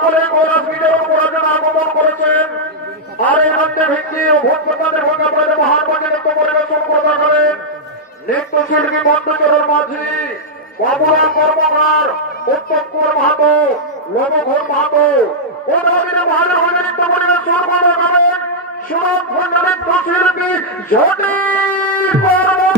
সকলে কৈলাস বিজয় পরাজন আগমন করেছেন। আর এই রাজ্যে ভিত্তি ও ভোট প্রদানের ভূমিকা আপনাদের মহান মঞ্চে নৃত্য পরিবেশন করে করেন নৃত্যশিল্পী মন্ডচরণ মাঝি, বাবুরা কর্মকার, উত্তম কুমার মাহাতো, লবঘোষ মাহাতো ও নবীনে মহানের মঞ্চে নৃত্য পরিবেশন করে করেন সুরত ভণ্ড নৃত্যশিল্পী জটিল কর্মকার।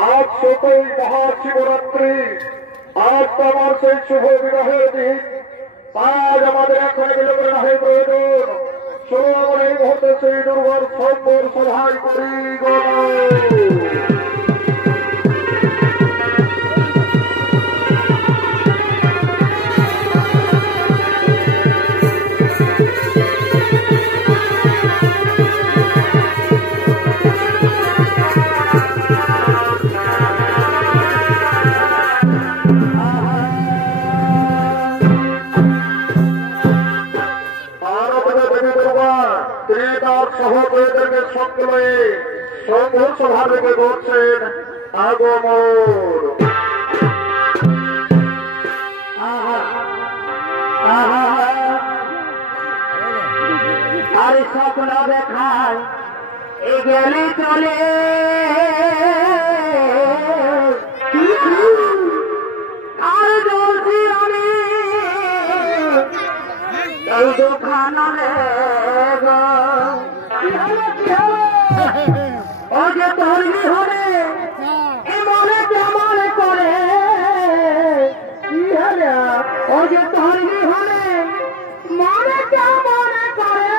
आज सकल महाशिवरात्रि आज तो আমার সেই শুভ বিবাহের দিন আজ আমাদের এখন বিলম্ব নাই প্রয়োজন শুরু আমরা এই মুহূর্তে সেই দুর্বার সম্পর সভায় করি গো সহযোগীদের সঙ্গে লয়ে সংঘর্ষ ভাবে করছেন আগমন আর স্বপ্ন দেখায় এ গেলি চলে আর বলছি আমি এই দোকানে ও যে তৈরি হবে এমনে কেমন করে ও যে তৈরি হবে মনে কেমন করে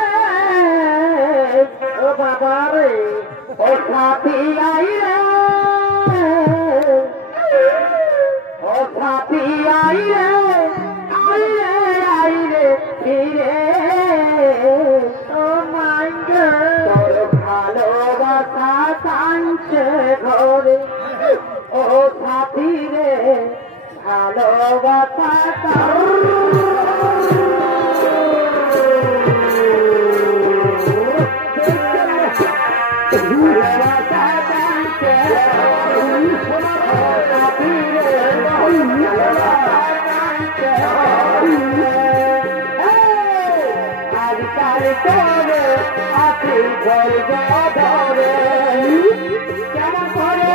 ও বাবা রে ও সাথী আই ও সাথী রে ভালোবাসাটা আজকাল করে আপনি ঘর ধরে কেমন করে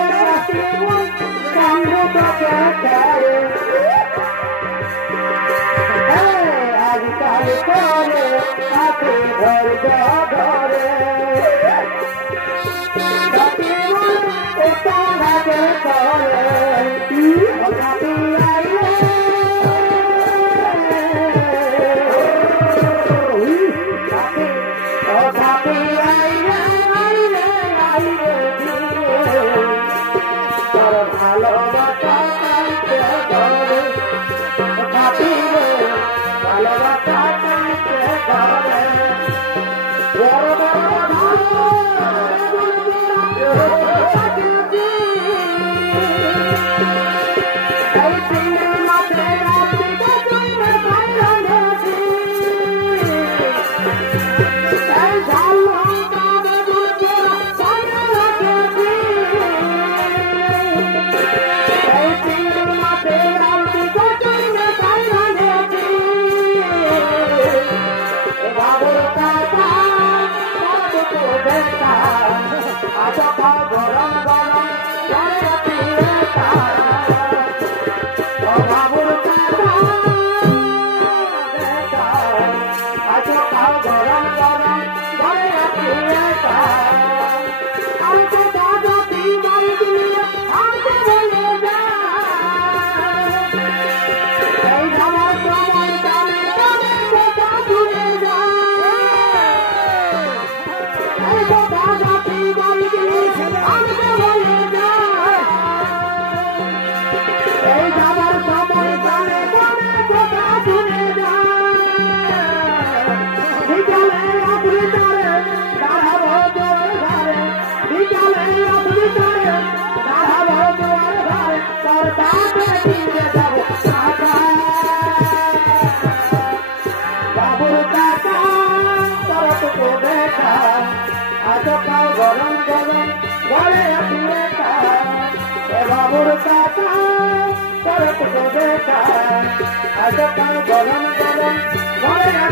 আজকাল করে আপনি ঘর ধরে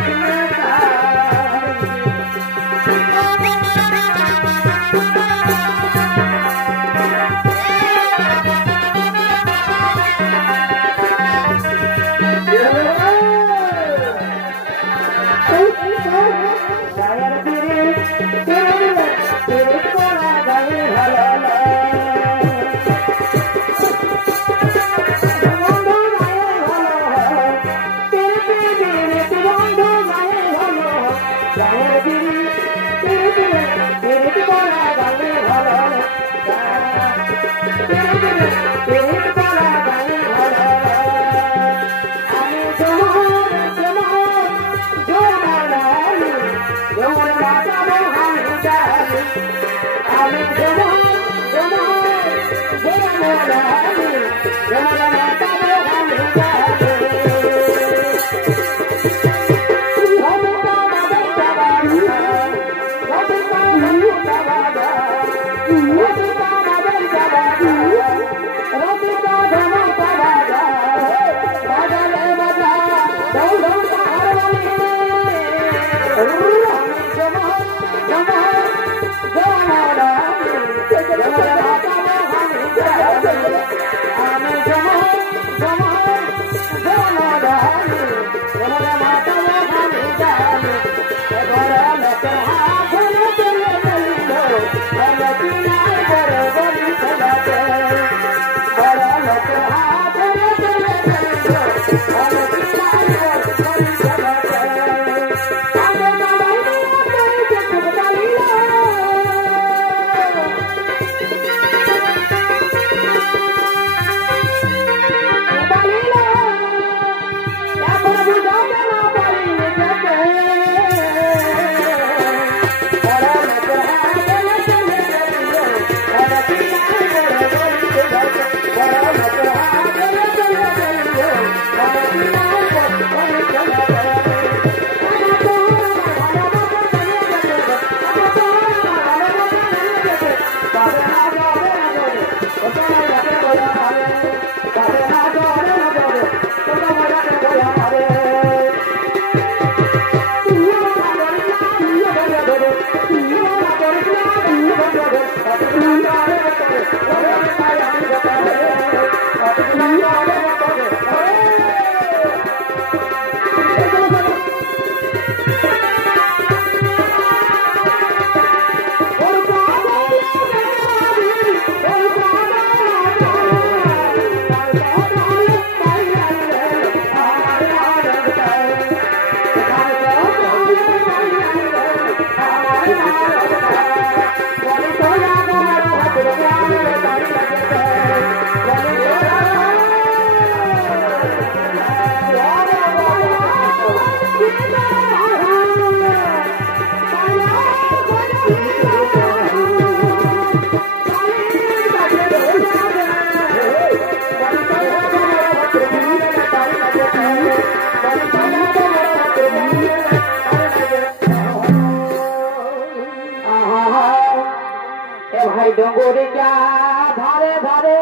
ধারে ধারে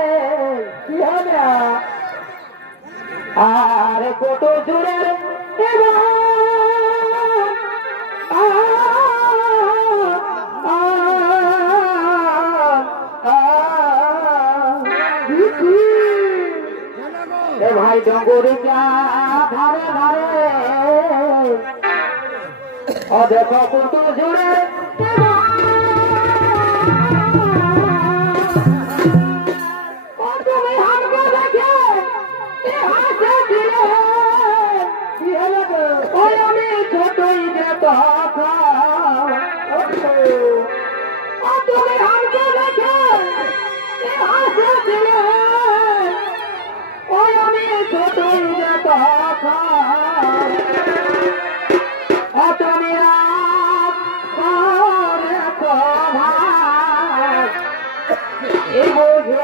কি হবে আর কত জুড়ে ভাই ডঙ্গরি ধারে ধারে দেখো কত জুড়ে তুমি আমাকে দেখে হাসছিলে ওই আমি ছোটই কথা তুমি বুঝে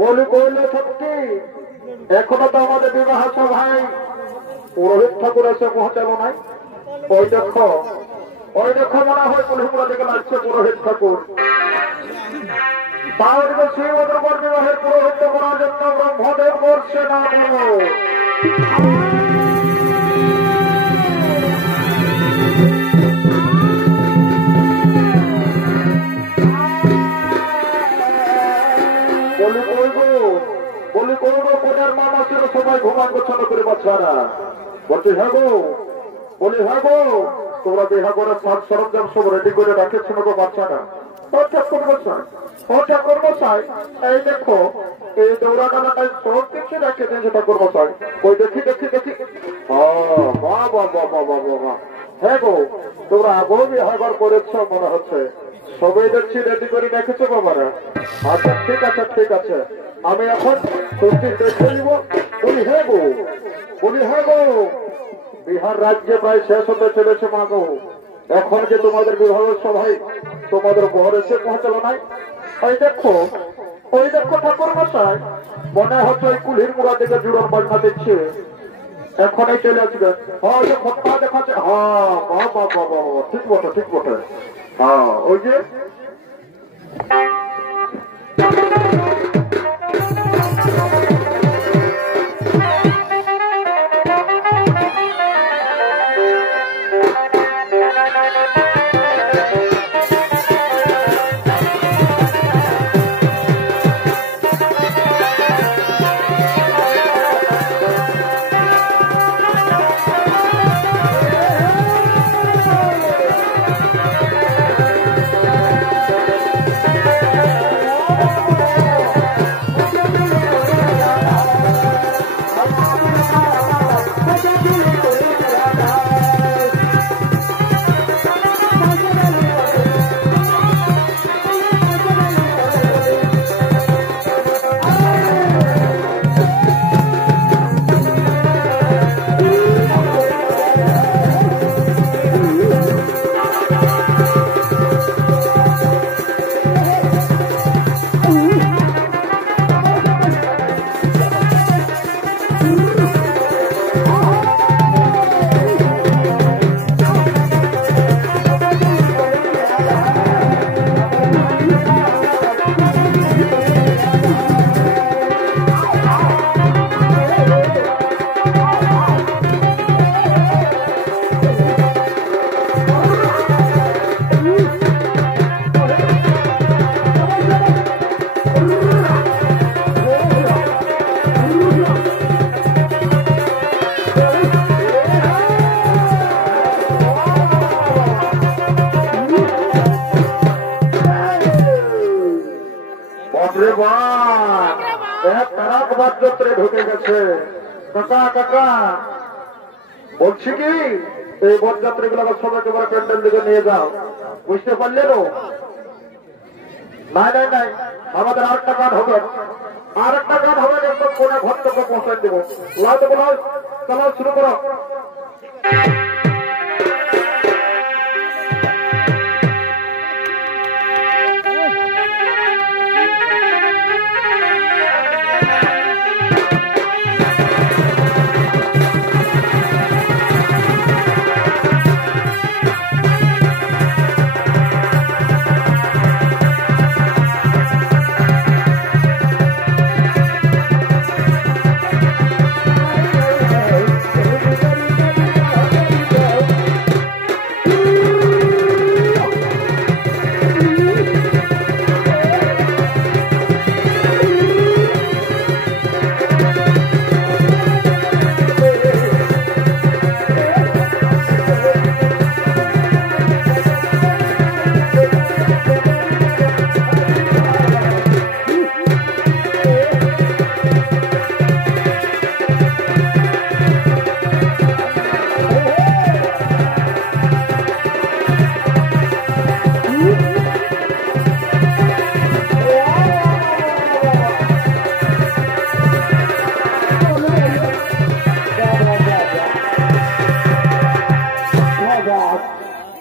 বলি কইল সত্যি এখনো তো আমাদের বিবাহ সভায় পুরোহিত ঠাকুর এসে পৌঁছালো নাই। ওই দেখো মনে হয় পুলিশগুলো দিকে লাগছে পুরোহিত ঠাকুর। তাহলে সেই ওদের বিবাহের পুরোহিত করার জন্য ব্রহ্মদেব করছে না বলি করবো কোনের মামা ছিল সবাই ঘুমান গোছানো করে বাচ্চারা বলছি হ্যাঁ গো বলি হ্যাঁ গো তোমরা বিহা করে সাজ সরঞ্জাম সব রেডি করে রাখেছো না গো বাচ্চারা করবো চাই এই দেখো এই দৌড়াটাই সব কিছু রেখেছেন সেটা করবো চাই ওই দেখি বাবা হ্যাঁ গো তোমরা আগেও বিহার করেছ মনে হচ্ছে সবাই দেখছি রেডি করে রেখেছো বাবারা। আচ্ছা ঠিক আছে আমি এখন দেখে নিব। বলি হ্যাঁ গো বিহার রাজ্যে প্রায় শেষ হতে চলেছে মা গো। এখন যে তোমাদের বিবাহ সভায় তোমাদের বর এসে পৌঁছালো নাই। ওই দেখো ঠাকুর মশাই মনে হচ্ছে ওই কুলির মুড়া দিকে জুড়ন বাজনা দিচ্ছে এখনই চলে আসবে। দেখাচ্ছে ঠিক বটে হ্যাঁ ওই যে এক তারাক বাদ্যত্রে ঢুকে গেছে। কাকা কাকা বলছি কি, এই বরযাত্রী গুলো সবাই তোমার প্যান্ডেল দিকে নিয়ে যাও, বুঝতে পারলে? নাই নাই নাই, আমাদের আরেকটা গান হবে, আরেকটা গান হবে, একদম কোনে ঘর থেকে পৌঁছাই দেবো। লাইতে বলো, চলো শুরু করো।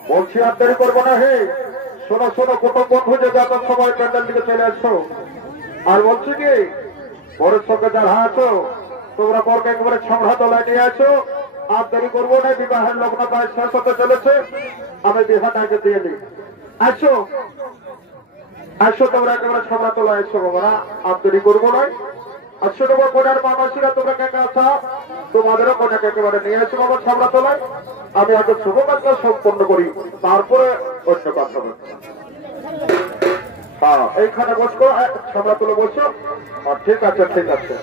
বলছি আর দেরি করবো না। হে শোনো শোনো, কুটুম বন্ধু যে যত সময় প্যান্ডেল দিকে চলে আসছো। আর বলছি কি, বরের সঙ্গে যারা আছো তোমরা বরকে একেবারে ছমড়া তলায় নিয়ে আসো। আর দেরি করবো না, বিবাহের লগ্ন প্রায় শেষ হতে চলেছে, আমি বিবাহটাকে দিয়ে দিই। আসো আসো, তোমরা একেবারে ছমড়া তলায় এসো বাবারা, আর দেরি করবো না। আসো তোমার কোনার মামাসিরা, তোমরা কেকে আছো, তোমাদেরও কোনাকে একেবারে নিয়ে আসো বাবা ছমড়া তলায়। আমি আগে শুভ কাজটা সম্পন্ন করি, তারপরে অন্য কাজ হবে। হ্যাঁ, এইখানে বসবো, ছমড়া তুলে বসো। ঠিক আছে ঠিক আছে।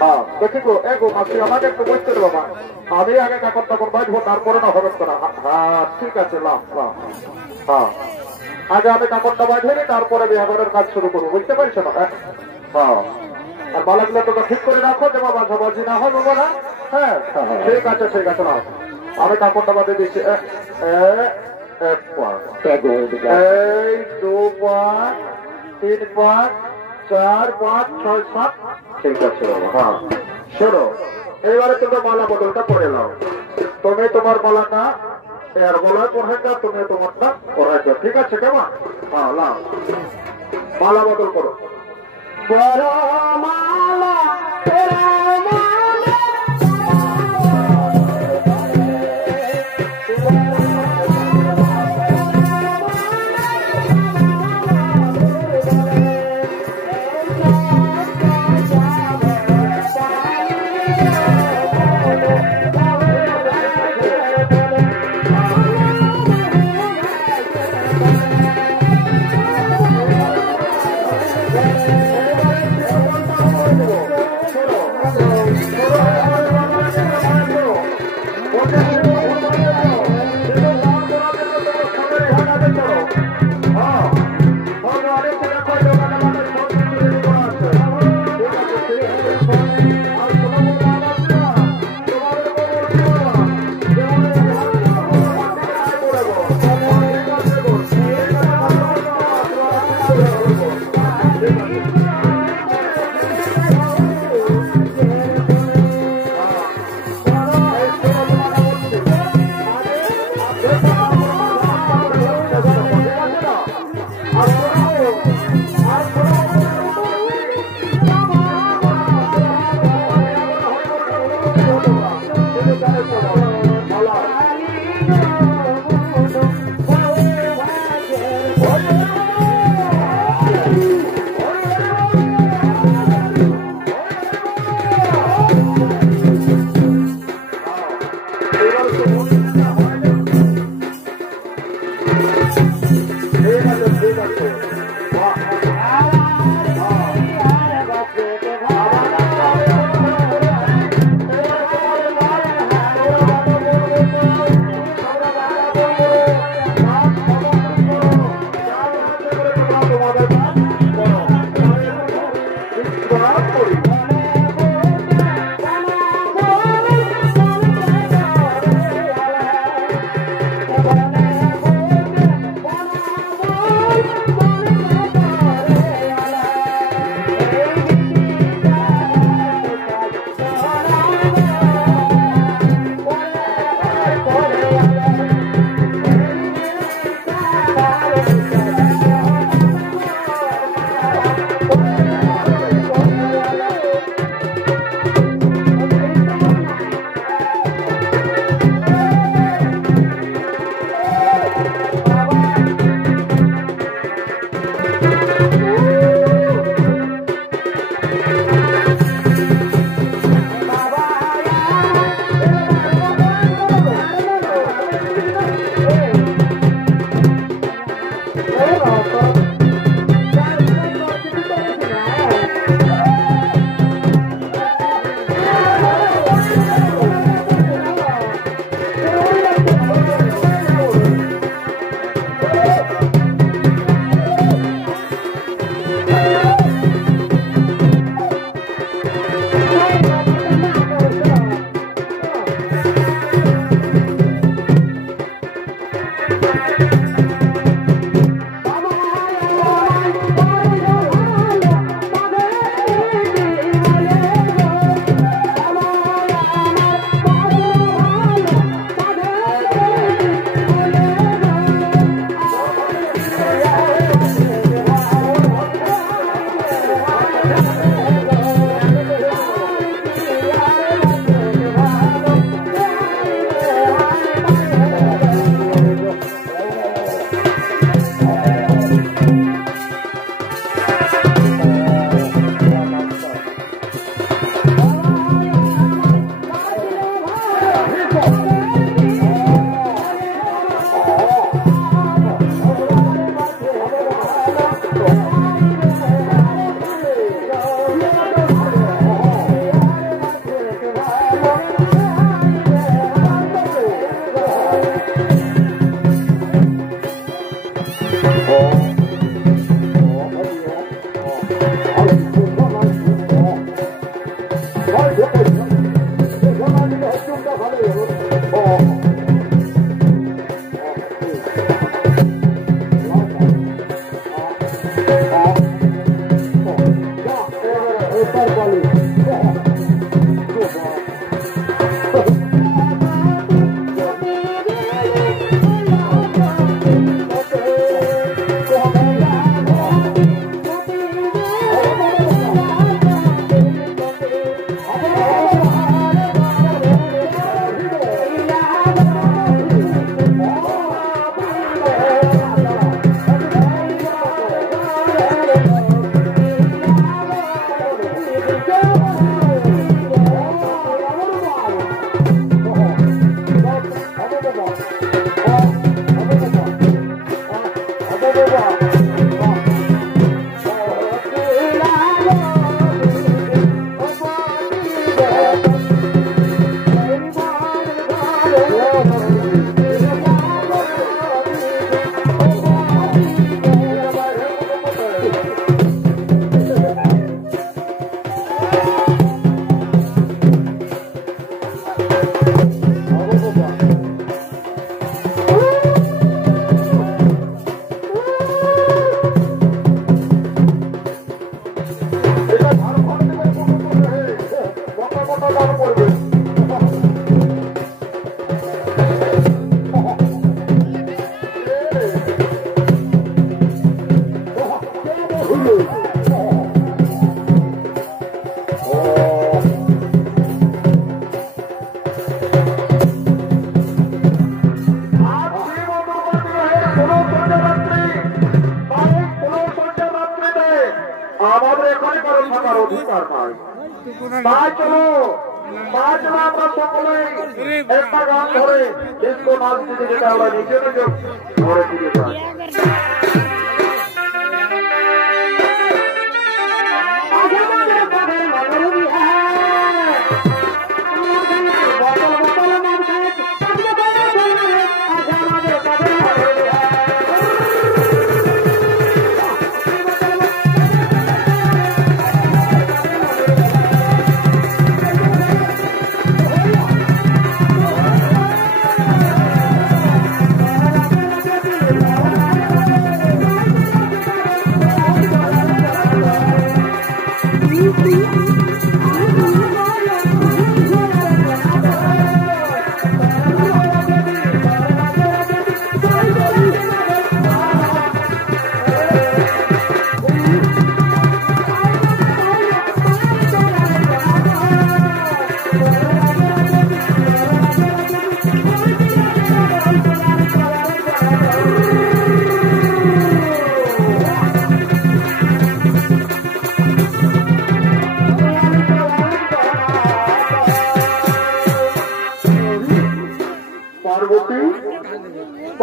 হ্যাঁ দেখি গো, গো মাসি আমাকে একটু বসতে দেবো বাবা, আমি আগে কাপড় টাপড় বাঁধবো, তারপরে না হবে না। হ্যাঁ ঠিক আছে, লাভ লাভ। হ্যাঁ আগে আমি কাপড়টা বাঁধে নি, তারপরে বিহারের কাজ শুরু করবো, বুঝতে পারছো না? হ্যাঁ আর মালাগুলো তোকে ঠিক করে রাখো, যে বাবা ঝাবাজি না হয় বাবা না। হ্যাঁ ঠিক আছে ঠিক আছে, না আমি কাপড়টা বাঁধে দিচ্ছি। এক পাঁচ, এই 2 5 3 5 4 5 6 7, ঠিক আছে বাবা। হ্যাঁ শোনো, এইবারে তোমরা মালা বদলটা করে নাও। তুমি তোমার মালাটা এর গলায় পড়াই দাও, তুমি তোমারটা পড়াই দাও, ঠিক আছে কেমন? হ্যাঁ লাও, মালা বদল করো। বড় মালা করি আমাদের এখানে কারো থাকার অধিকার নাই। তাই চলো আমরা সকলে একটা গান ধরে ডিস্কো নাচ দিতে যেটা আমরা নিজে নিজে ঘরে ফিরে যাই।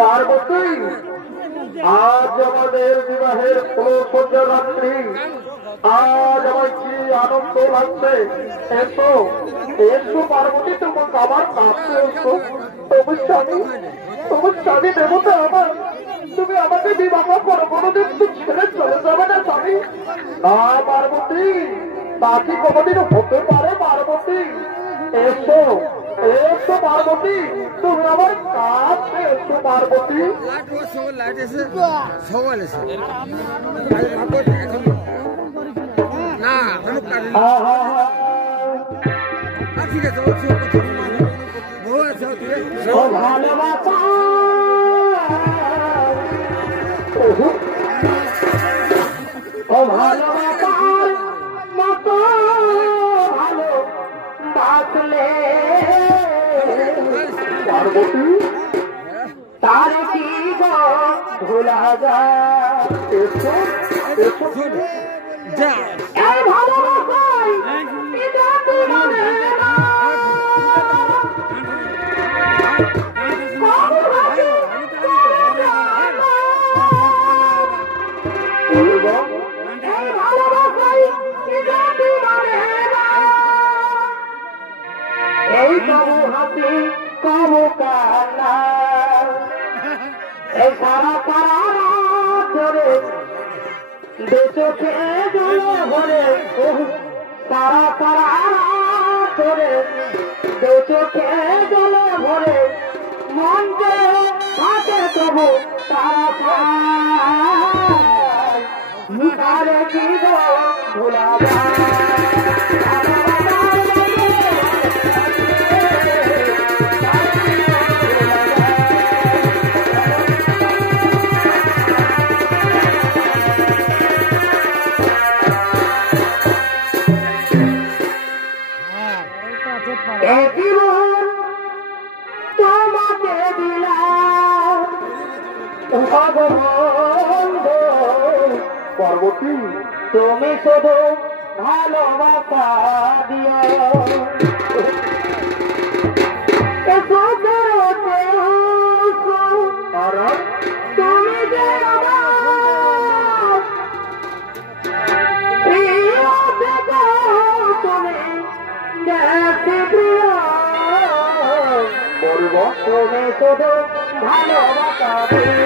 পার্বতী, আজ আমাদের বিবাহের 16 রাত্রি, আজ আমার কি আনন্দ লাগছে। এসো এসো পার্বতী, তোমাকে আমার কাছে এসো। তোমার স্বামী দেবতা আমার, তুমি আমাকে বিবাহ করো, কোনোদিন তো ছেড়ে চলে যাবে না স্বামী। না পার্বতী, তা কি কোনোদিন হতে পারে পার্বতী? এসো এসো পার্বতী, তুমি আমার কাছে এসো পার্বতী। ঠিক আছে ভালোবাসা ও ভালোবাসার মতো ভালো বাসলে পার্বতী, তার কি গো ভোলা যায়? এসো এসো এই ভালোবাসায় এটা তোমারে এই কবু হাসি কবু কান্না, এই সারা সারা ধরে দু চোখে জল ভরে, সারা সারা ধরে দু চোখে জল ভরে, মন যে থাকে তবু তারা মুখারে কি গো ভোলা যায়? তোমাকে দিলাম পার্বতী, তুমি শুধু ভালোবাসা দিও। তুমি যে আমার প্রিয়, তুমি দেখে প্রিয়, তুমি শুধু ভালোবাসা দিও।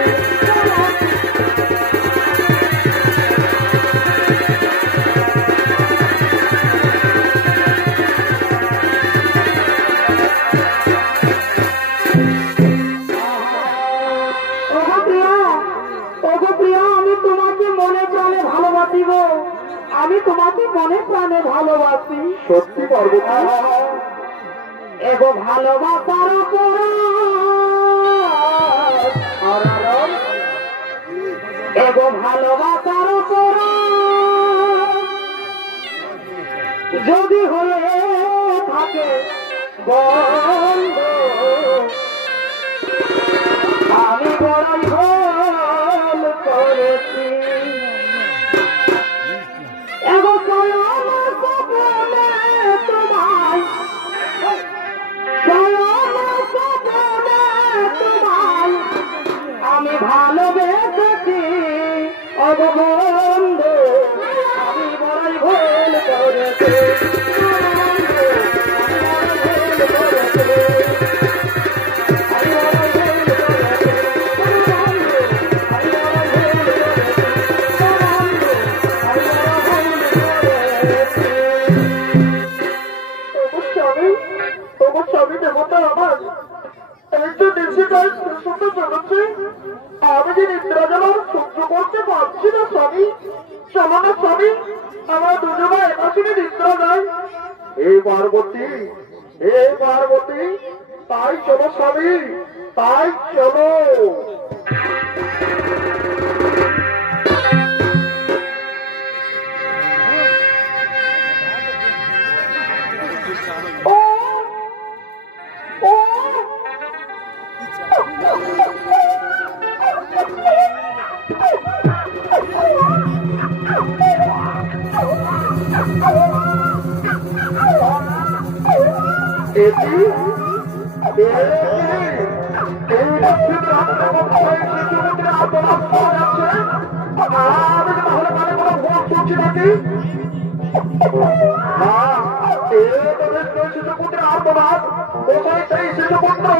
আমি তোমাকে মনে প্রাণে ভালোবাসি। সত্যি পার্বতী, এগো ভালোবাসার এগো ভালোবাসার যদি হয়ে থাকে বন্ধ, আমি বড়ই ভুল করেছি। আমি ভালোবেসেছি অববন্ধু, আমি বড়ই ভুল করেছি। স্বামী দেবতা আমার, এই তো দেখছি তাই শুনতে চলেছে। আমি যে নিদ্রা জ্বালা সহ্য করতে পারছি না স্বামী। চলো না স্বামী, আমরা দুজনে একাশনে নিদ্রা যাই। এই পার্বতী, এই পার্বতী, তাই চলো স্বামী, তাই চলো। এই রাত্রে কোথায় শিশুপুত্রের আত্মনাশ পাওয়া যাচ্ছে? আমি কি তাহলে মানে কোনো ভুল শুনছি নাকি? না, এ তো নিশ্চয়ই শিশুপুত্রের আত্মনাশ। কোথায় সেই শিশুপুত্র?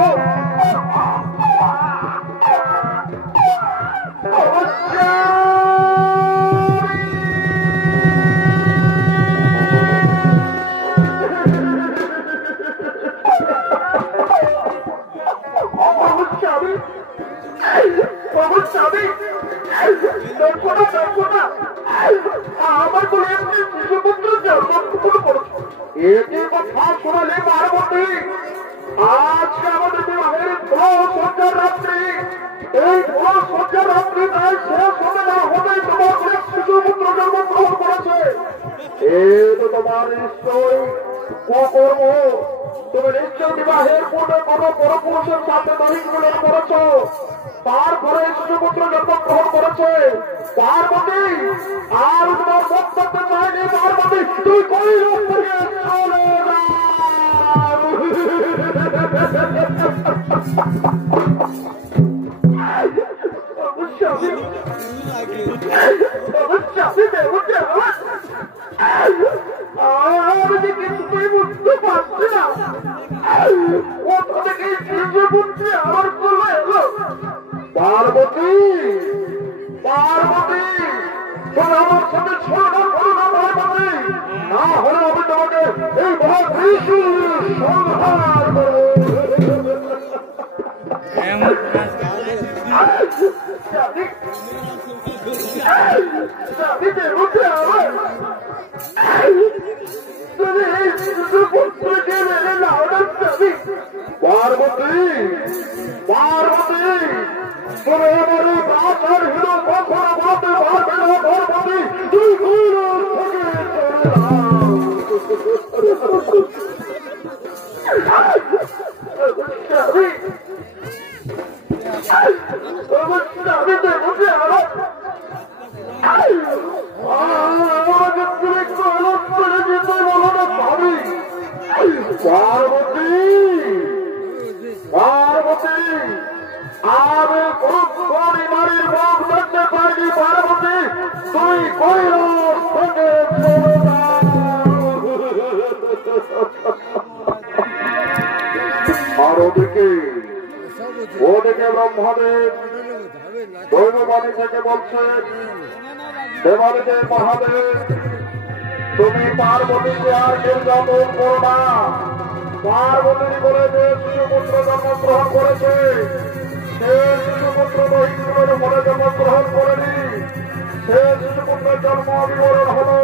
আমার বলে এমনি শিশুপুত্র জন্মগ্রহণ করেছে। এটি কথা শোনালে পার্বতী, আজকে আমাদের বিবাহের সজ্জার রাত্রি, এই সজ্জার রাত্রি তাই শেষ হবে না হবে তোমার ঘরে শিশুপুত্র জন্মগ্রহণ করেছে। এ তো তোমার নিশ্চয়ই কুকর্ম। তুমি নিশ্চয় বিবাহের পূর্বে কোনো পরপুরুষের সাথে দৈহিক মিলন করেছ, তারপরে শিশুপুত্র জন্মগ্রহণ করেছে। পার্বতী, আর তোমার বক্তব্য চাইনি পার্বতী, তুই কই রূপ থেকে চলে যা। আমি যে কিছুতেই বুঝতে পারছি না, কোথা থেকে শিশুপুত্রী আমার কোলে এলো। পার্বতী, পার্বতী, তুমি আমার সাথে ছড়া করো না পার্বতী, না হলে আমি তোমাকে এই মহাত্রিশূল সংহার করবো। পার্বতী, পার্বতী, তুমি আমার এই প্রাচীন হিরো কখনো বলতে পারবে না পার্বতী, তুই গৌরব থেকে পার্বতী, পার্বতী, আমি পুরুষী নারীর মুখ দেখতে পাইনি পার্বতী, তুই কৈলাস থেকে চলে যা। আর ওদিকে ব্রহ্মদেব দৈববাণী থেকে বলছে, দেবাদেব মহাদেব, তুমি পার্বতীকে আর নির্যাতন করো না। পার্বতী বলে যে শিশুপুত্র জন্মগ্রহণ করেছে, সে শিশুপুত্র দৈহিকের উপরে জন্মগ্রহণ করেনি, সে শিশুপুত্রের জন্ম বিবরণ হলো।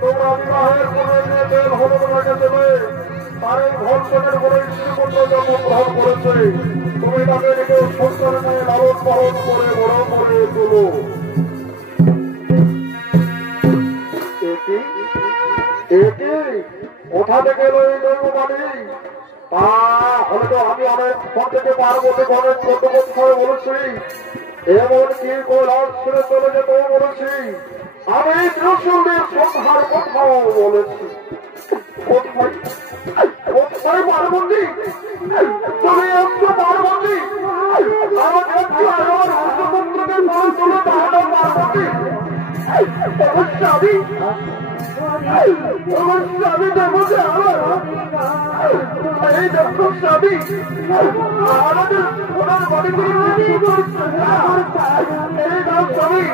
তোমরা বিবাহের পূর্বে যে বেল হলুদ রেখে দেবে, তার এই ভর্ষণের বলে শিশুপুত্র জন্মগ্রহণ করেছে। তুমি তাকে নিজের সন্তানের নিয়ে লালন পালন করে বড় করে তোলো। কোথা থেকে এলো এই দৈববাণী? তাহলে তো আমি অনেক থেকে পার্বতী গণেশ চতুর্থ বলেছি, এমনকি কৈলাস ছেড়ে চলে যেতেও বলেছি, আমি ত্রিশূলের সংহার কথাও বলেছি। কোথায় কোথায় পার্বতী? তুমি একটু পার্বতী, আমাকে আমার হস্তপুত্রকে মনে তুলে দাঁড়ানো পার্বতী। অবশ্যই আমি দেবো যে আমার এই দেখো স্বামী, আমাদের ওনার বাড়িগুলি করছে এই নাও স্বামী,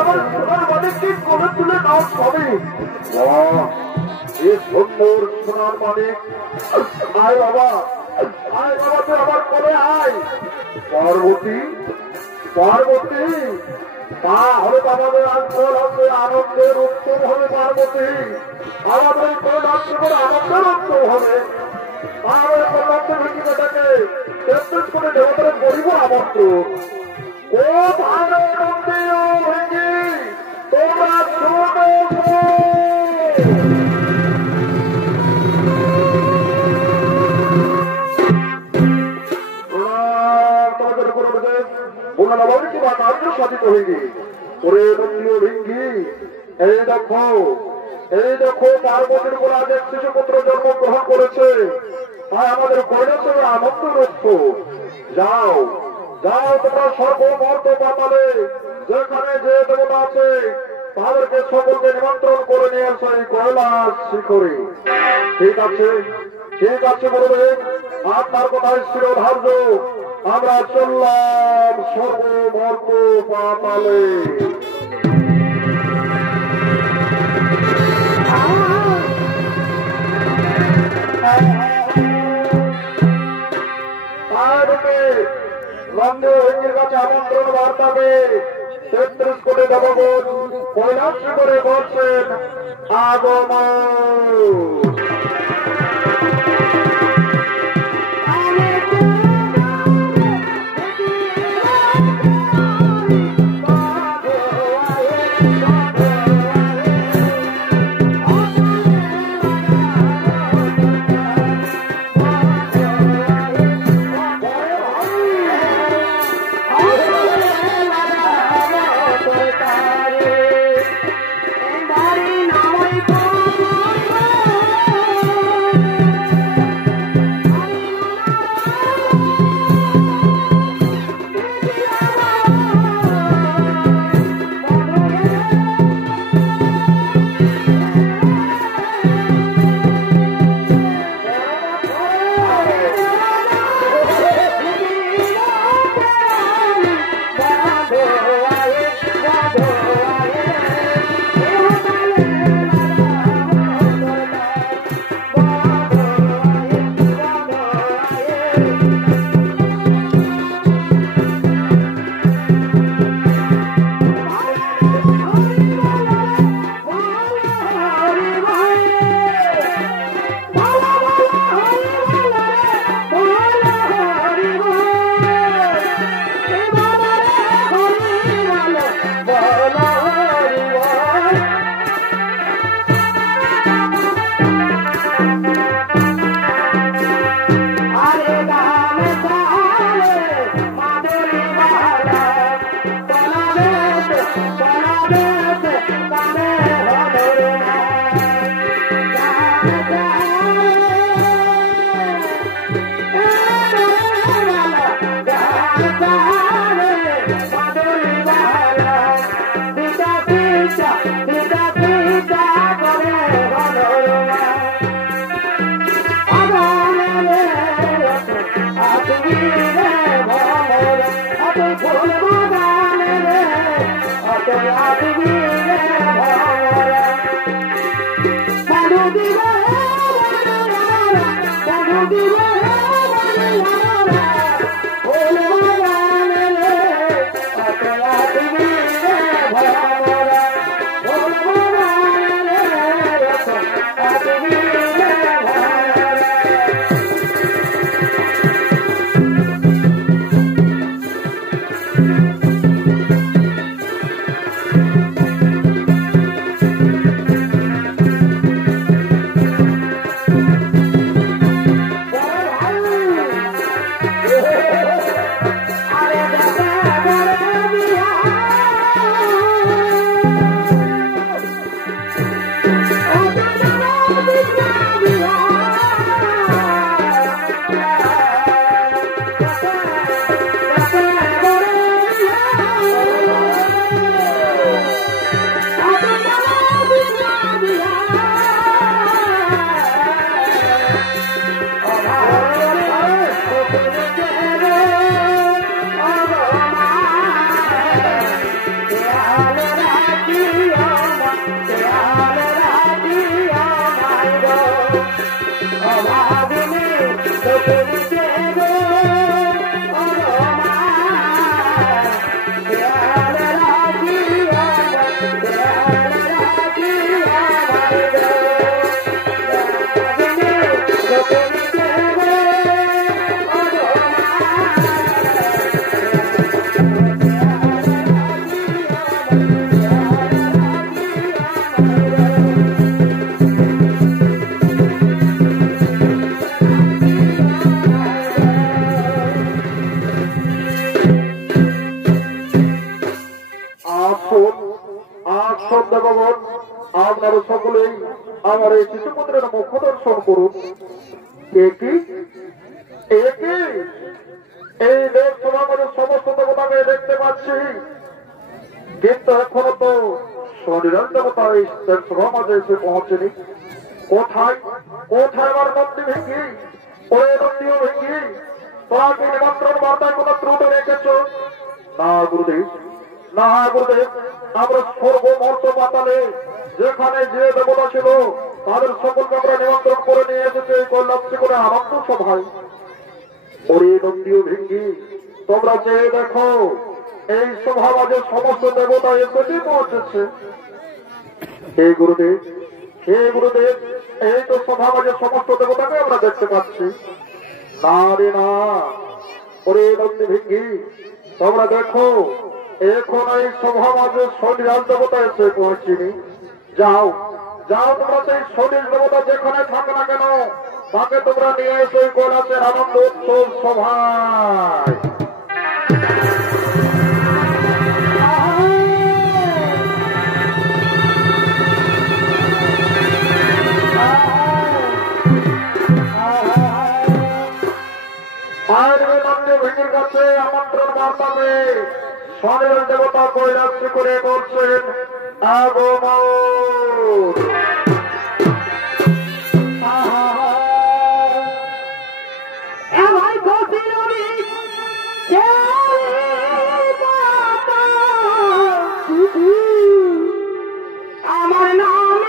আমার সোনার বাড়ি কি করে তুলে নাও স্বামী। সুন্দর সোনার মানিক, আয় বাবা, আয় বাবা, তুই আমার কোলে আয়। পার্বতী, পার্বতী, তাহলে তো আমাদের আঞ্চল হবে আনন্দের উৎসব হবে পার্বতী, আমাদের কৈলাস করে আনন্দের উৎসব হবে। আমাদের কল্যাণ ভেঙিটাকে চেষ্টা করে দেবতার গরিব আমন্ত্রণ। কোথায় মন্দির ভেঙি তোমরা শোনো, সাধিত হইনি ওরে রঙ্গীয় ভিঙ্গি। এই দেখো, এই দেখো, পার্বতীর গোলা যে শিশুপুত্র জন্মগ্রহণ করেছে, তাই আমাদের কৈলাসের আনন্দ রক্ষ। যাও যাও তোমরা সর্বমর্ত পাতালে যেখানে যে দেবতা আছে তাদেরকে সকলকে নিমন্ত্রণ করে নিয়ে আসো এই কৈলাস শিখরে। ঠিক আছে, ঠিক আছে গুরুদেব, আপনার কথায় শিরোধার্য। আমরা চললাম সর্বমর্ত পাতালে। নন্দীর কাছে আমন্ত্রণ বার্তাকে 33 কোটি দেবগণ কৈলাস করে বলছেন আগমন। আপনারা সকলেই আমার এই শিশুপুত্রের মুখ দর্শন করুন। এই লোকসভা আমাদের সমস্ত দেবতাকে দেখতে পাচ্ছি, কিন্তু এখনো তো শরীরের দেবতা এই লোকসভা মাঝে এসে পৌঁছেনি। কোথায় কোথায় আমার নন্দী ভেঙ্গি, ওরে নন্দীও ভেঙ্গি, তোরা কি নিমন্ত্রণ বার্তায় কোন ত্রুটি রেখেছ? না গুরুদেব, না গুরুদেব, আমরা স্বর্গ মর্ত পাতালে যেখানে যে দেবতা ছিল তাদের সকলকে আমরা নিমন্ত্রণ করে নিয়ে এসেছি এই কৈলাসে করে আনন্দ সভায়। ওরে নন্দীও ভেঙ্গি, তোমরা চেয়ে দেখো এই সভা মাঝে সমস্ত দেবতা এসে পৌঁছেছে। হে গুরুদেব, হে গুরুদেব, এই তো সভা মাঝে সমস্ত দেবতাকে আমরা দেখতে পাচ্ছি। না রে না, ওরে নন্দী ভেঙ্গি, তোমরা দেখো এখন এই সভা মাঝে শনিরাজ দেবতা এসে পৌঁছিনি। যাও যাও, তোমরা সেই শনি দেবতা যেখানে থাকে না কেন তাকে তোমরা নিয়ে এসো এই কৈলাসের আনন্দ উৎসব সভায়। ভেঙ্গির কাছে আমন্ত্রণ বার্তাবে শনির দেবতা কৈলাসে করে করছেন আগমন। আমার নামে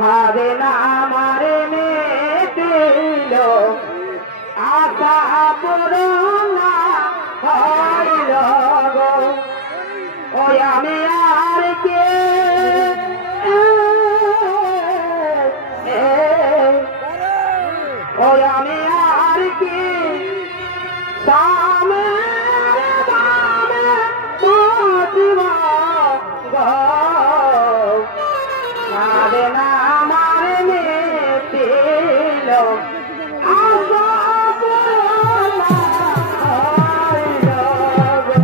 ভাবে না মারে মেটিল আশা পুরনা হইল গো। ওই আমি আর কে ওই আমি আর কি দামে দামে পৌঁছবা গো। ভাবে না মারে মেটিল আশা পুরনা হইল গো।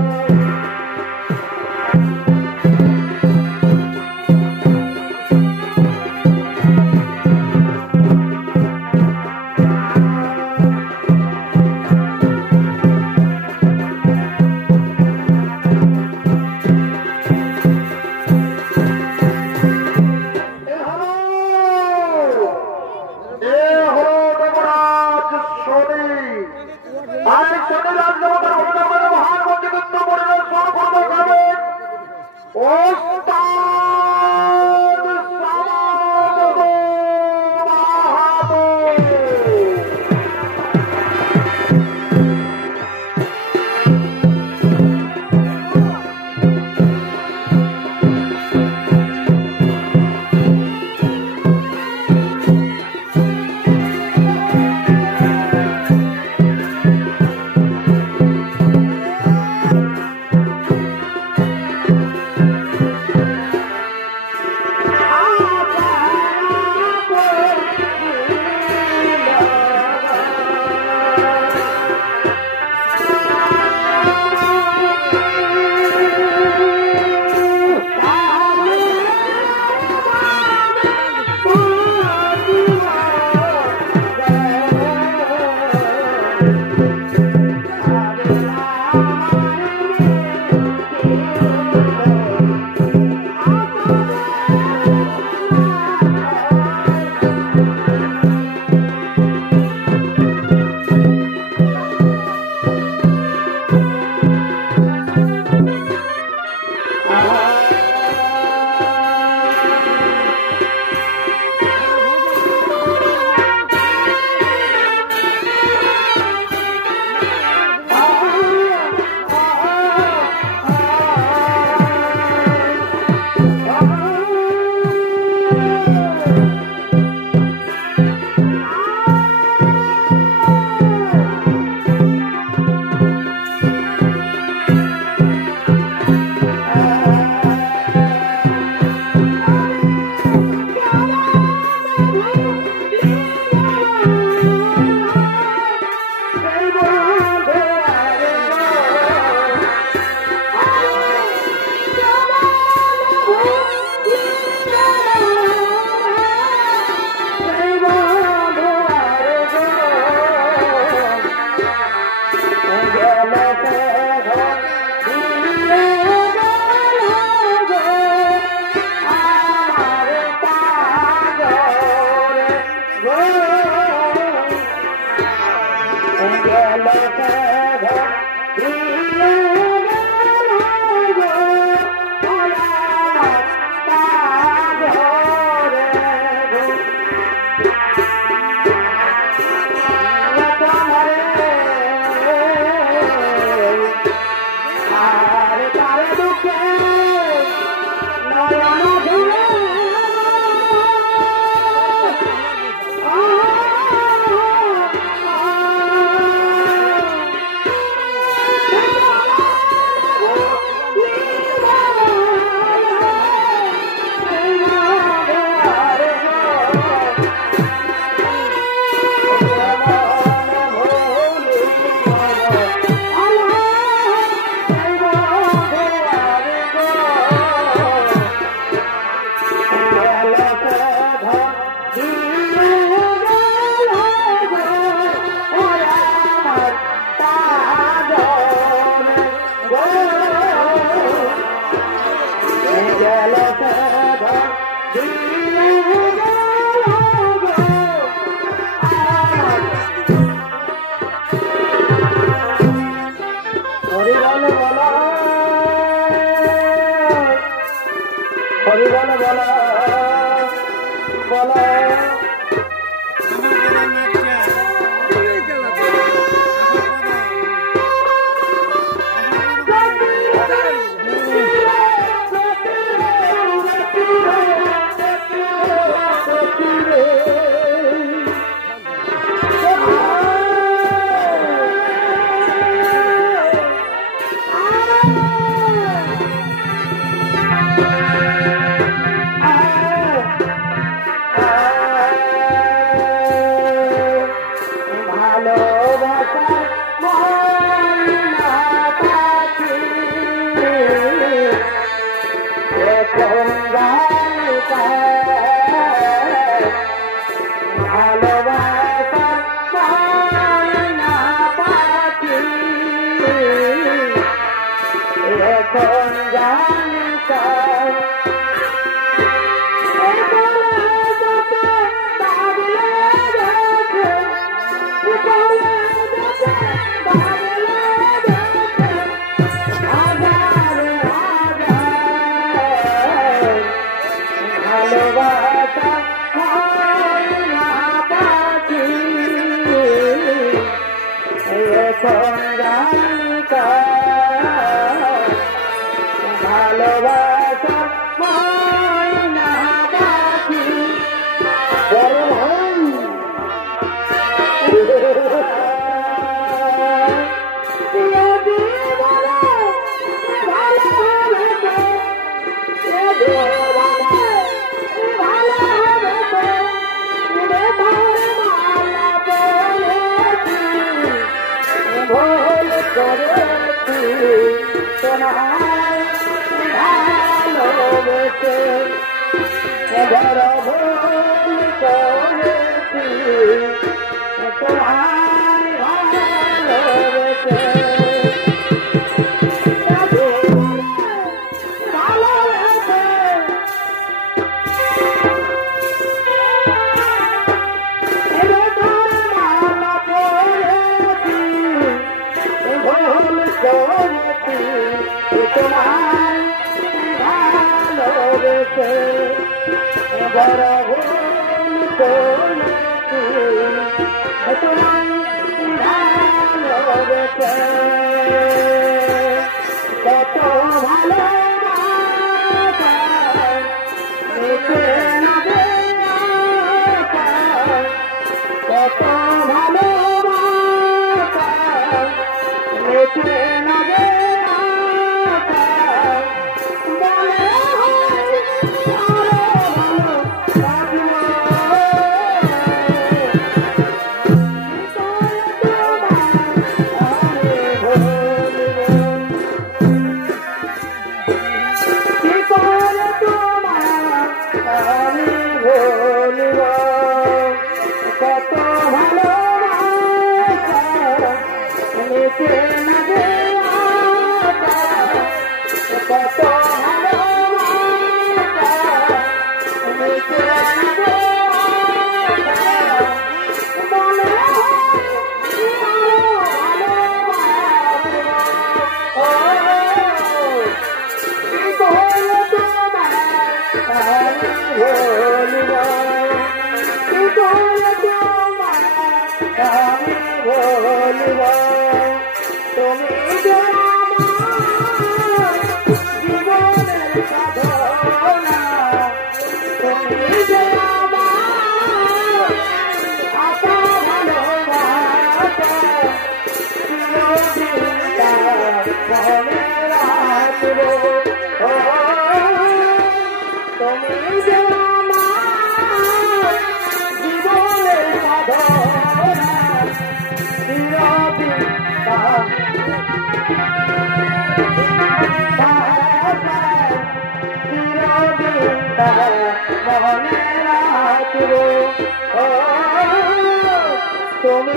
তুমি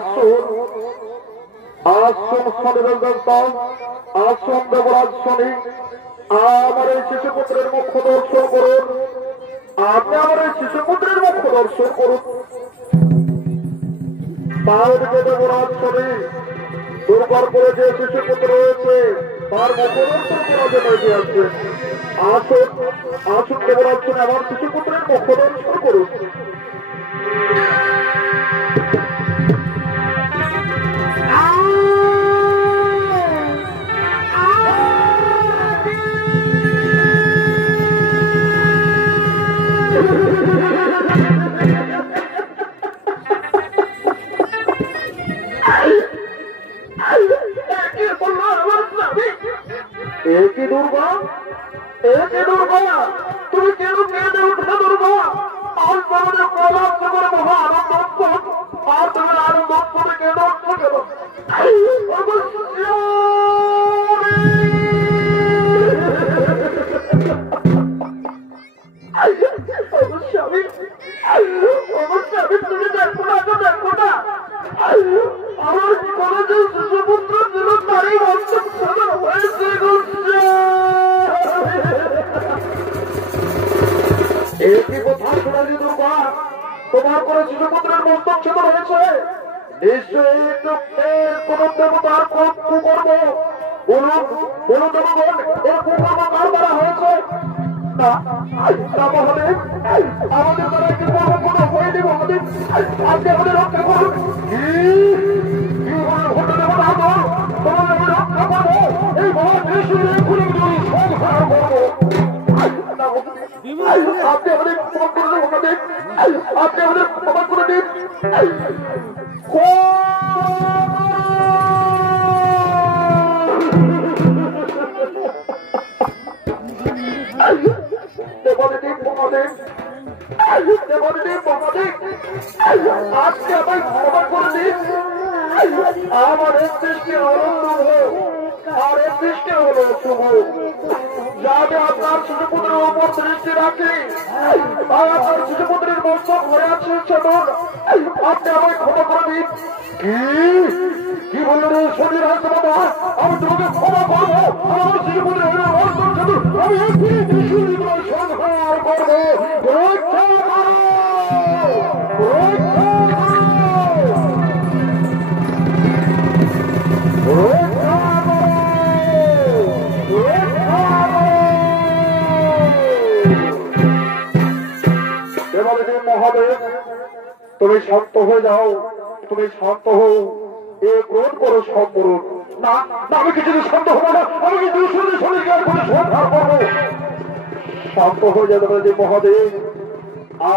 আসুন আসুন শনিবার দল, আসুন দেবরাজ শনি, আমার এই শিশুপুত্রের মুখ দর্শন করুন। আপনি আমার এই শিশুপুত্রের মুখ দর্শন করুন। তাদেরকে দেবরাজ শনি দুর্বার করে যে শিশুপুত্র রয়েছে তার মুখ দর্শন করার জন্য এগিয়ে আসছে। আসুন আসুন দেবরাজ শনি আমার শিশুপুত্রের মুখ দর্শন করুন। একই দুর্গা, একই দুর্গা, তুমি কেন কেঁদে উঠে দুর্গা? আজ তোমাদের প্রলাপ করে মহা আনন্দ উৎসব, আর তুমি আনন্দ উৎসবে কেঁদে উঠছো কেন? স্বামী, স্বামী, তুমি দেখো না, দেখো না, আমার জীবনে যে শিশুপুত্র ছিল তারই অন্তঃ হয়েছে। একই কথা শোনালি দুর্গা, তোমার করে শিশুপুত্রের মস্তক ছেদ হয়েছে। নিশ্চয়ই কোন দেবতার কুকর্ম। বলুন বলুন দেবগণ, এই কুকর্ম কার দ্বারা হয়েছে? মহাদেব, আমাদের দ্বারা কি কোনো হয়নি মহাদেব, আপনি আমাদের রক্ষা করুন। তোমাদের আমি রক্ষা করবো, এই মহাদেশের খুলে সংহার করবো। আপনি আমাদের ক্ষমা করে দিন মহাদেব, আপনি আমাদের ক্ষমা করে দিন। দেবদেব মহাদেব, দেবদেব মহাদেব, আজকে আমায় ক্ষমা করে দিন। আমার এক দৃষ্টি হল শুভ, আর এক দৃষ্টি হল শুভ। যাতে আপনার শিশুপুত্রের উপর দৃষ্টি রাখি, আর আপনার শিশুপুত্রের মস্তক হয়ে আছে চলুন, আপনি আমায় ক্ষমা করে দিন। কি বললেন শরীর আছে বাবা? আমি তোমাকে ক্ষমা করবো, আমার শিশুপুত্রের আমি সংহার করবো। রক্ষা করো, রক্ষা মহাদেব, তুমি শান্ত হয়ে যাও, তুমি শান্ত হও। এ ক্রোধ করো সব করুন। না, আমি কিছু শান্ত হবো না, আমি কিছু শরীরকে সংহার করবো। শান্ত হয়ে যাবে যে মহাদেব,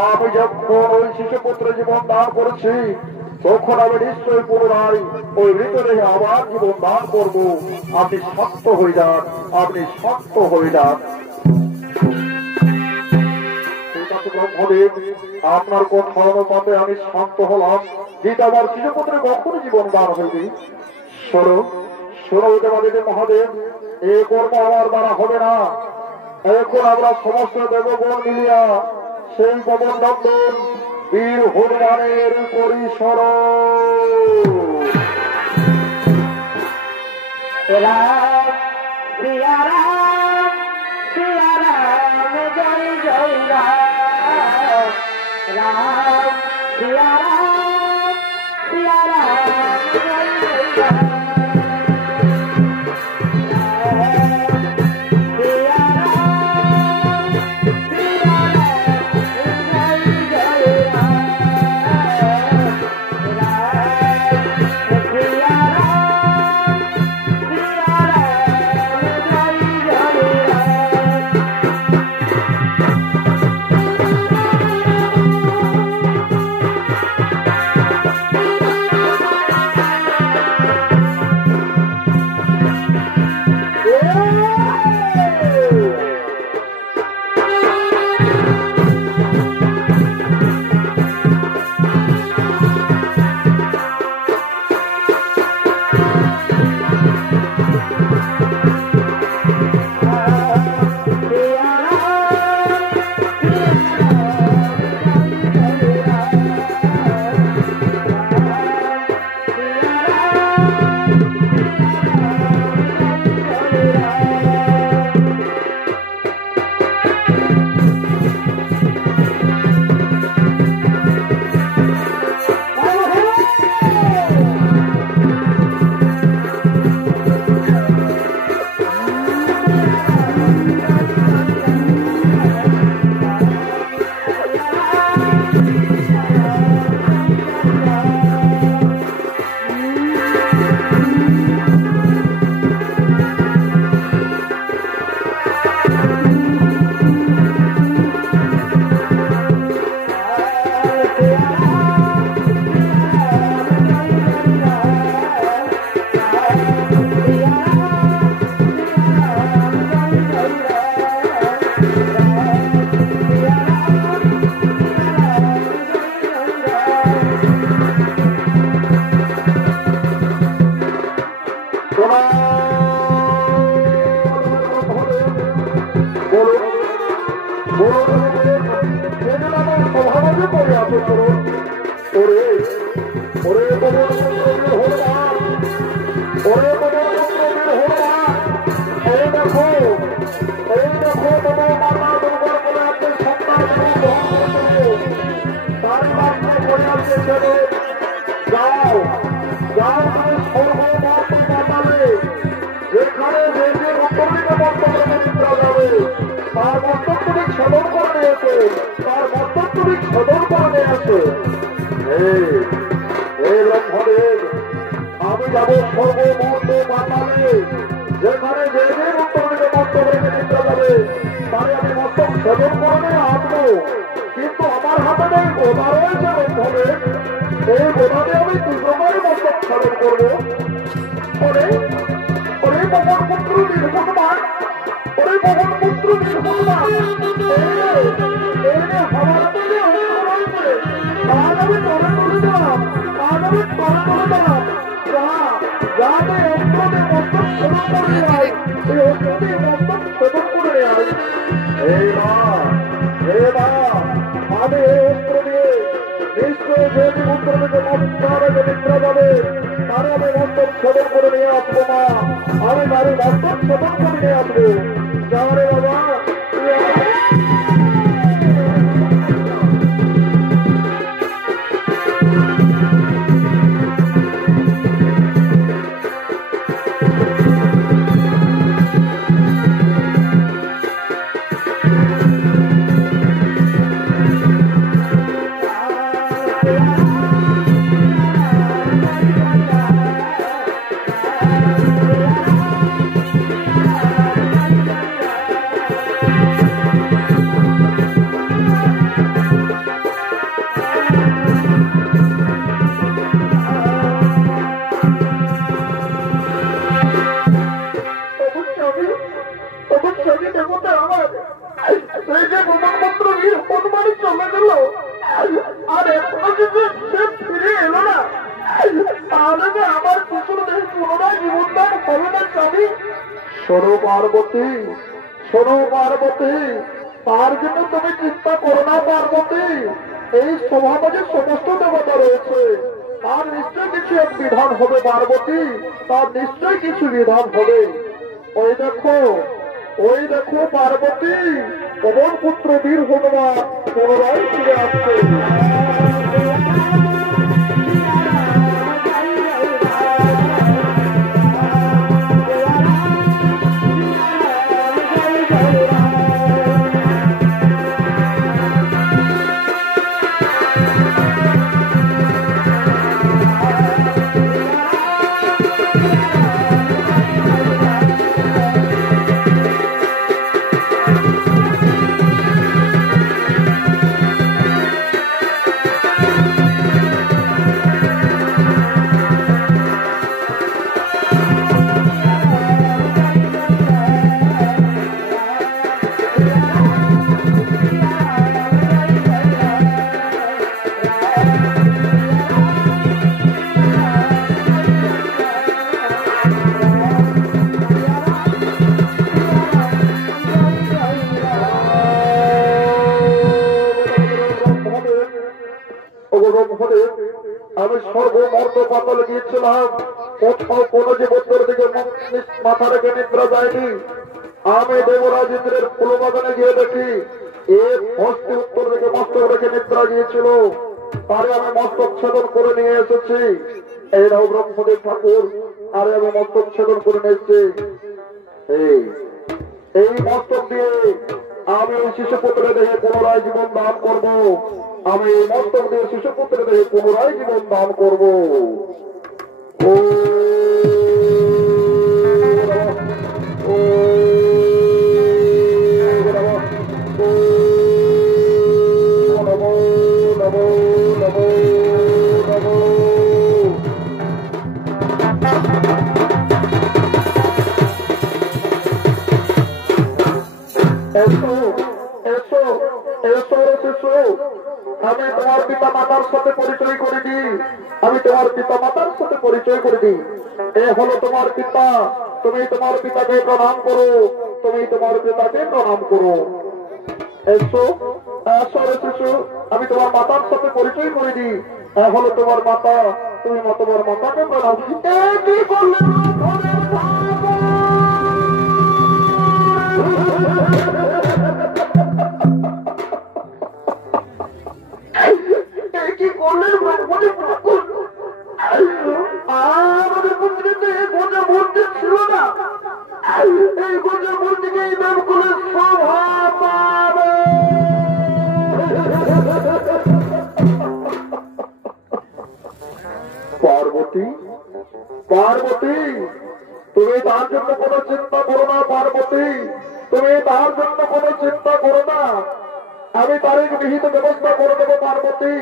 আমি যখন ওই শিশুপুত্র জীবন দান করেছি তখন আমি নিশ্চয়ই পুনরায় ওই মৃতদেহে আবার জীবন দান করবো। আপনি শান্ত হয়ে যান, আপনি শান্ত হয়ে যান। ব্রহ্মদেব, আপনার কথা অনুপাতে আমি শান্ত হলাম। যেটা আমার শিশুপুত্রে কখনো জীবন দান হইবে। শোনো শোনো দেবাদেব মহাদেব, এ কর্ম আমার দ্বারা হবে না। এখন আমরা সমস্ত দেবগণ মিলিয়া সেই পবন নন্দন বীর হনুমানের পরিসর রাম সিয়া রাম, সিয়া রাম জয় জয় রাম, রাম সিয়া রাম, সিয়া রাম জয় জয় রাম। ওরে পবন পুত্র হনুমান, ওরে পবন পুত্র হনুমান, এই দেখো তোমার মাতা দুর্গার বলে আপনি সন্তান গ্রহণ করেছে, তার বাচ্চা করে আসছে ছেলে, যাও তুমি সর্বমত মাতালে, যেখানে যে যে মন্তব্যকে মন্তব্যকে নিদ্রা যাবে, তার মন্তব্য তুমি ছেদন করে নিয়েছে, তার মন্তব্য তুমি ছেদন করে নিয়েছে। হে ব্রহ্মদেব, আমি যাব সর্বমত মাতালে, যেখানে যে যে মন্তব্যকে মন্তব্যকে নিদ্রা যাবে, তাই আমি মস্তক ছেদন করে নিয়ে আসবো। কিন্তু আমার হাতে নেই বোধা রয়েছে ব্রহ্মদেব, এই বোধাতে আমি কি প্রকারে মস্তক ছেদন করবো? ওরে পবন পুত্র নির্ভরমান, ওরে পবন পুত্র নির্ভরমান, আমার থেকে রয়েছে, আজ আমি তলে তুলে দিলাম, আজ আমি তলে তুলে দিলাম, যাতে অস্ত্রতে মস্তক ছেদন করে যায়, এই অস্ত্রতে মস্তক ছেদন করে যায়। এই মা আমি এই অস্ত্র দিয়ে নিশ্চয় যে পুত্র থেকে মস্তারে নিদ্রা যাবে, তারে আমি মস্তক ছেদন করে নিয়ে আসবো। মা আমি তার মস্তক ছেদন করে নিয়ে আসবো। যাও রে বাবা, শোনো পার্বতী, তার জন্য তুমি চিন্তা করো না পার্বতী, এই সমাজে সমস্ত দেবতা রয়েছে, তার নিশ্চয় কিছু এক বিধান হবে পার্বতী, তার নিশ্চয় কিছু বিধান হবে। ওই দেখো পার্বতী, পবন পুত্র বীর হনুমান পুনরায় ফিরে আসছে। আমি সর্বমর্দ পাতলে গিয়েছিলাম, কোথাও কোন জীবনের দিকে মাথা রেখে নিদ্রা যায়নি। আমি দেবরাজ ইন্দ্রের ফুল বাগানে গিয়ে দেখি এক হস্তি উত্তর দিকে মস্তক রেখে নিদ্রা গিয়েছিল, তারে আমি মস্তক ছেদন করে নিয়ে এসেছি। এই রাও ব্রহ্মদেব ঠাকুর, আরে আমি মস্তক ছেদন করে নিয়ে এসেছি। এই মস্তক দিয়ে আমি শিশুপুত্রের দেহে পুনরায় জীবন দান করব। আমি এই মস্তক দিয়ে শিশুপুত্রের দেহে পুনরায় জীবন দান করব। আমি তোমার পিতা মাতার সাথে পরিচয় করে দিই, আমি তোমার পিতা মাতার সাথে পরিচয় করে দিই। এ হলো তোমার পিতা, তুমি তোমার পিতাকে প্রণাম করো, তুমি তোমার পিতাকে প্রণাম করো। এসো এসো শিশু, আমি তোমার মাতার সাথে পরিচয় করে দিই। এ হলো তোমার মাতা, তুমি তোমার মাতাকে বলাও কি করলে ঘরের ঠাকুর? কি করলেন ঘরের ঠাকুর? আমাদের মন্দিরে এই গোজা মূর্তি ছিল না, এই গোজা মূর্তিকে এই নাম করে শোভা পাবে। পার্বতী, পার্বতী, তুমি তার জন্য কোনো চিন্তা করো না। পার্বতী, তুমি তার জন্য কোনো চিন্তা করো না, আমি তার এক বিহিত ব্যবস্থা করে দেবো। পার্বতী,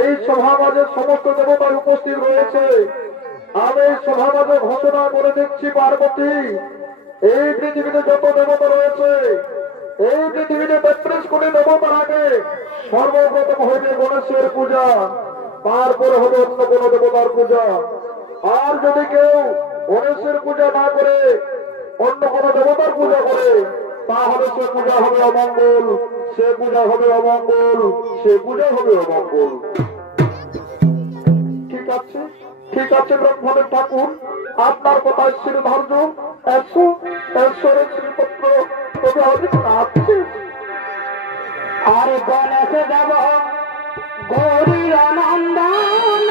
এই সভামাজের সমস্ত দেবতার উপস্থিত রয়েছে, আমি এই সভামাজে ঘোষণা করে দিচ্ছি। পার্বতী, এই পৃথিবীতে যত দেবতা রয়েছে, এই পৃথিবীতে ৩৩ কোটি দেবতার আগে সর্বপ্রথম হইবে গণেশের পূজা, তারপরে হবে অন্য কোন দেবতার পূজা। আর যদি কেউ গণেশের পূজা না করে অন্য কোন দেবতার পূজা করে, তাহলে সে পূজা হবে অমঙ্গল, সে পূজা হবে অমঙ্গল, সে পূজা হবে অমঙ্গল। ঠিক আছে, ঠিক আছে ব্রহ্মণের ঠাকুর, আপনার কথায় শ্রীধার্য। 100 শ্রীপত্র তবে অধিক আছে। আর গণেশ দেব গৌরী নন্দন